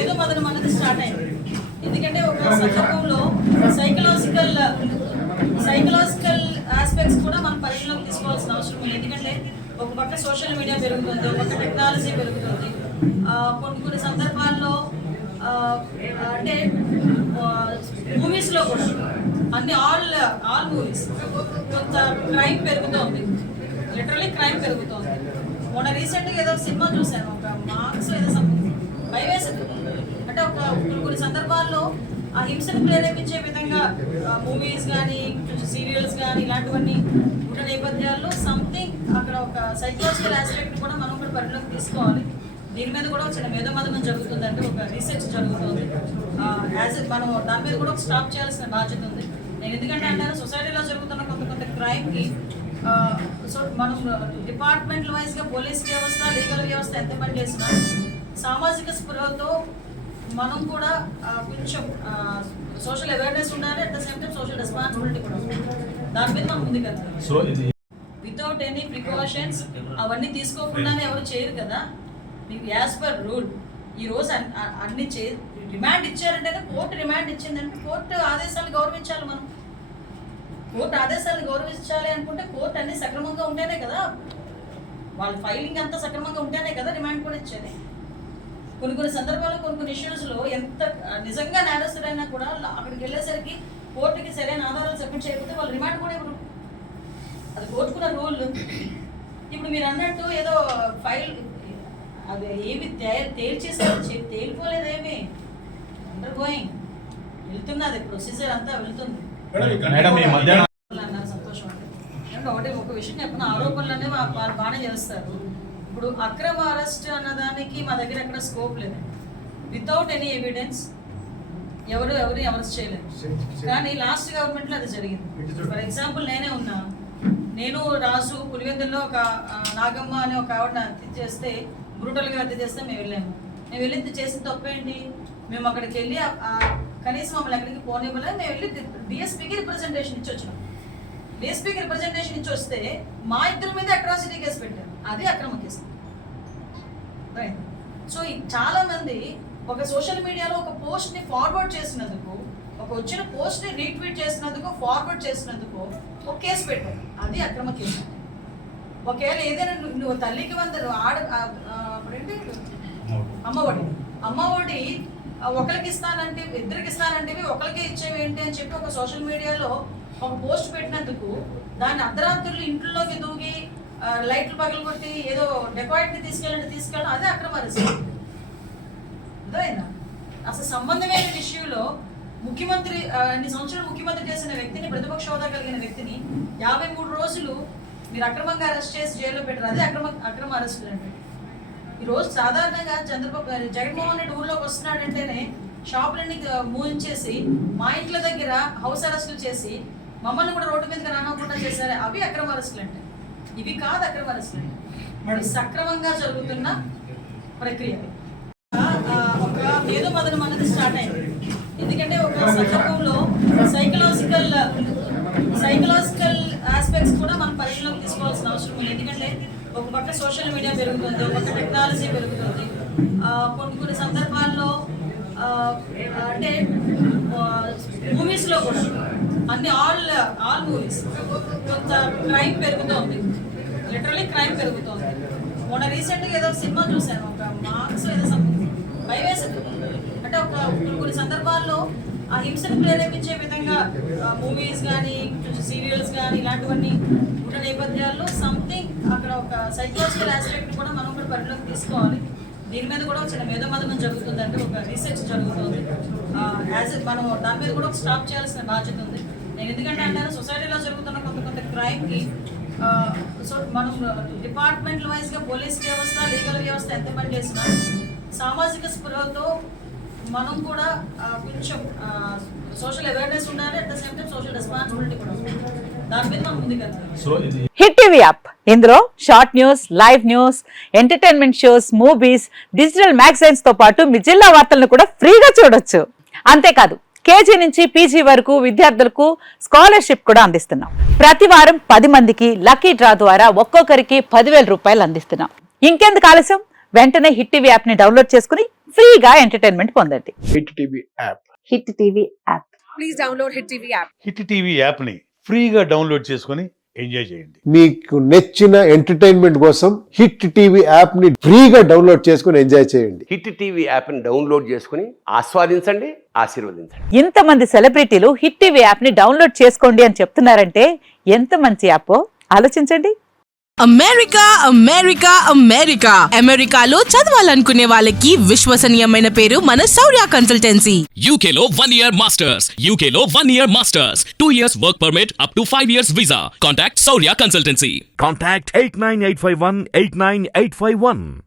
ఏదో మొదలు మనది స్టార్ట్ అయింది. ఎందుకంటే ఒక సందర్భంలో సైకలాజికల్ ఆస్పెక్ట్స్ కూడా మనం పరిగణలోకి తీసుకోవాల్సిన అవసరం ఉంది. ఎందుకంటే ఒక పక్క సోషల్ మీడియా పెరుగుతుంది, ఒక పక్క టెక్నాలజీ పెరుగుతుంది. కొన్ని సందర్భాల్లో అంటే మూవీస్లో కూడా అన్ని ఆల్ మూవీస్ కొంత క్రైమ్ పెరుగుతోంది, లిటరలీ క్రైమ్ పెరుగుతోంది. మొన్న రీసెంట్గా ఏదో సినిమా చూశాను, ఒక మార్క్స్ ఏదో భయం వేసింది. అంటే కొన్ని సందర్భాల్లో ఆ హింసను ప్రేరేపించే విధంగా మూవీస్ కానీ సీరియల్స్ కానీ ఇలాంటివన్నీ ఉన్న నేపథ్యాల్లో సంథింగ్ అక్కడ ఒక సైకలాజికల్ ఆస్పెక్ట్ కూడా మనం కూడా పరిగణలోకి తీసుకోవాలి. దీని మీద కూడా చిన్న మేధోమథనం జరుగుతుంది, అంటే ఒక రీసెర్చ్ జరుగుతుంది. మనం దాని మీద కూడా ఒక స్టాప్ చేయాల్సిన బాధ్యత ఉంది. నేను ఎందుకంటే అంటాను, సొసైటీలో జరుగుతున్న కొంత క్రైమ్కి సో మనం డిపార్ట్మెంట్ వైజ్గా పోలీస్ వ్యవస్థ, లీగల్ వ్యవస్థ ఎంత పని చేసినా సామాజిక స్పృహతో మనం కూడా కొంచెం సోషల్ అవేర్నెస్ ఉండాలి. At the same time social responsibility కూడా ఉండాలి. దాని మీద మనం ముందుకెళ్తాం. వితౌట్ ఎనీ ప్రికాషన్స్ అవన్నీ తీసుకోకుండానే ఎవరు చేయరు కదా. మీకు యాజ్ పర్ రూల్ ఈరోజు అన్ని రిమాండ్ ఇచ్చారంటే, కోర్టు రిమాండ్ ఇచ్చిందంటే కోర్టు ఆదేశాలు గౌరవించాలి. మనం కోర్టు ఆదేశాలను గౌరవించాలి అనుకుంటే కోర్టు అన్ని సక్రమంగా ఉంటేనే కదా, వాళ్ళ ఫైలింగ్ అంతా సక్రమంగా ఉంటేనే కదా రిమాండ్ కూడా ఇచ్చేది. కొన్ని సందర్భాల్లో కొన్ని ఇష్యూస్లో ఎంత నిజంగా నేరస్తుడైనా కూడా అక్కడికి వెళ్ళేసరికి కోర్టుకి సరైన ఆధారాలు సబ్మిట్ చేయకపోతే వాళ్ళు రిమాండ్ కూడా ఇవ్వరు. అది కోర్టుకున్న రూల్. ఇప్పుడు మీరు అన్నట్టు ఏదో ఫైల్ అది ఏమి తేల్చేసారు, తేలిపోలేదేమి, అండర్ గోయింగ్ వెళ్తున్నది, ప్రొసీజర్ అంతా వెళ్తుంది అన్నారు. సంతోషం అండి. ఒక విషయం చెప్పిన, ఆరోపణలు అనేవి వాళ్ళు బాగానే చేస్తారు. ఇప్పుడు అక్రమ అరెస్ట్ అన్నదానికి మా దగ్గర ఎక్కడ స్కోప్ లేదు. వితౌట్ ఎనీ ఎవిడెన్స్ ఎవరిని అరెస్ట్ చేయలేదు. కానీ లాస్ట్ గవర్నమెంట్లో అది జరిగింది. ఫర్ ఎగ్జాంపుల్ నేనే ఉన్నా, నేను రాజు పులివెందుల్లో ఒక నాగమ్మ అనే ఒక ఆవిడని హత్య చేస్తే, బ్రూటల్గా హత్య చేస్తే మేము వెళ్ళాము. మేము వెళ్ళి చేసిన తప్పేంటి, మేము అక్కడికి వెళ్ళి కనీసం మమ్మల్ని ఎక్కడికి పోనివ్వలేదు. మేము వెళ్ళి డిఎస్పీకి రిప్రజెంటేషన్ ఇచ్చి వచ్చినాం. డిఎస్పీకి రిప్రజెంటేషన్ ఇచ్చి వస్తే మా ఇద్దరి మీద అట్రాసిటీ కేసు పెట్టారు. అది అక్రమ కేసు. రైట్. సో చాలా మంది ఒక సోషల్ మీడియాలో ఒక పోస్ట్ని ఫార్వర్డ్ చేసినందుకు, ఒక వచ్చిన పోస్ట్ని రీట్వీట్ చేసినందుకు, ఫార్వర్డ్ చేసినందుకు ఒక కేసు పెట్టారు. అది అక్రమ కేసు. ఒకవేళ ఏదైనా నువ్వు తల్లికి వందరు అప్పుడేంటి అమ్మఒడి ఒకరికి ఇస్తానంటే, ఇద్దరికి ఇస్తానంటే ఒకరికి ఇచ్చేవి ఏంటి అని చెప్పి ఒక సోషల్ మీడియాలో ఒక పోస్ట్ పెట్టినందుకు దాన్ని అర్ధరాత్రులు ఇంట్లోకి దూగి లైట్లు పగలగొట్టి ఏదో డెకాయిట్ని తీసుకెళ్ళడం అదే అక్రమ అరెస్ట్. అర్థమైందా? అసలు సంబంధమైన ఇష్యూలో ముఖ్యమంత్రి అన్ని సంవత్సరాలు ముఖ్యమంత్రి చేసిన వ్యక్తిని, ప్రతిపక్ష హోదా కలిగిన వ్యక్తిని 53 రోజులు మీరు అక్రమంగా అరెస్ట్ చేసి జైల్లో పెట్టారు. అదే అక్రమ అరెస్టులు అంటే. ఈరోజు సాధారణంగా జగన్మోహన్ రెడ్డి ఊళ్ళోకి వస్తున్నాడంటేనే షాపులన్నీ మూయించేసి మా ఇంట్ల దగ్గర హౌస్ అరెస్టులు చేసి మమ్మల్ని కూడా రోడ్డు మీదకి రానకుండా చేశారు. అవి అక్రమ అరెస్టులు అంటే. ఇవి కాదు అక్రమ అరెస్టులు అంటే. మరి సక్రమంగా జరుగుతున్న ప్రక్రియ. ఒక మేధోమథనం అనేది స్టార్ట్ అయింది. ఎందుకంటే ఒక సందర్భంలో సైకలాజికల్ ఆస్పెక్ట్స్ కూడా మనం పరిగణలోకి తీసుకోవాల్సిన అవసరం ఉంది. ఎందుకంటే ఒక పక్క సోషల్ మీడియా పెరుగుతుంది, ఒక పక్క టెక్నాలజీ పెరుగుతుంది. కొన్ని సందర్భాల్లో అంటే మూవీస్లో కూడా అన్ని ఆల్ మూవీస్ కొంత క్రైమ్ పెరుగుతోంది, లిటరలీ క్రైమ్ పెరుగుతోంది. మొన్న రీసెంట్గా ఏదో సినిమా చూశాను, ఒక మార్క్స్ ఏదో భయం వేసింది. అంటే కొన్ని సందర్భాల్లో ఆ హింసను ప్రేరేపించే విధంగా మూవీస్ కానీ సీరియల్స్ కానీ ఇలాంటివన్నీ ఉన్న నేపథ్యాల్లో సంథింగ్ అక్కడ ఒక సైకలాజికల్ ఆస్పెక్ట్ కూడా మనం కూడా పరిగణలోకి తీసుకోవాలి. దీని మీద కూడా చిన్న మేధోమథనం జరుగుతుంది, అంటే ఒక రీసెర్చ్ జరుగుతుంది. మనం దాని మీద కూడా ఒక స్టాప్ చేయాల్సిన బాధ్యత ఉంది. నేను ఎందుకంటే అంటాను, సొసైటీలో జరుగుతున్న కొంత క్రైమ్కి సో మనం డిపార్ట్మెంట్ వైజ్గా పోలీస్ వ్యవస్థ, లీగల్ వ్యవస్థ ఎంత పని చేసినా సామాజిక స్పృహతో మనం కూడా కొంచెం సోషల్ అవేర్నెస్ ఉండాలి. At the same time social responsibility కూడా ఉండాలి. దాని మీద మనం ముందుకెళ్తాం. హిట్ టీవీ యాప్, ఇందులో short news, live news, entertainment shows, movies, digital magazines తో పాటు మీ జిల్లా వార్తలను కూడా ఫ్రీగా చూడొచ్చు. అంతేకాదు కేజీ నుంచి పీజీ వరకు విద్యార్థులకు స్కాలర్షిప్ కూడా అందిస్తున్నాం. ప్రతి వారం 10 మందికి లక్కీ డ్రా ద్వారా ఒక్కొక్కరికి 10,000 రూపాయలు అందిస్తున్నాం. ఇంకెందుకు ఆలస్యం, వెంటనే హిట్ టీవీ యాప్ ని డౌన్లోడ్ చేసుకుని ఫ్రీగా ఎంటర్టైన్మెంట్ పొందండి. Hit TV app. Hit TV app. Please download Hit TV app. Hit TV యాప్ని ఫ్రీగా డౌన్లోడ్ చేసుకొని ఎంజాయ్ చేయండి. మీకు నచ్చిన ఎంటర్టైన్మెంట్ కోసం హిట్ టీవీ యాప్ ని ఫ్రీగా డౌన్లోడ్ చేసుకుని ఎంజాయ్ చేయండి. హిట్ టీవీ యాప్ని డౌన్లోడ్ చేసుకుని ఆస్వాదించండి, ఆశీర్వదించండి. ఇంతమంది సెలబ్రిటీలు హిట్ టీవీ యాప్ ని డౌన్లోడ్ చేసుకోండి అని చెప్తున్నారంటే ఎంత మంచి యాప్ ఆలోచించండి. అమెరికా అమెరికా అమెరికా అమెరికాలో చదవాలనుకునే వాళ్ళకి విశ్వసనీయమైన పేరు మన శౌర్య consultancy. UK Law 1 Year Masters. UK Law 1 Year Masters. 2 years work permit up to 5 years visa. Contact Saurya Consultancy. Contact 89851 89851.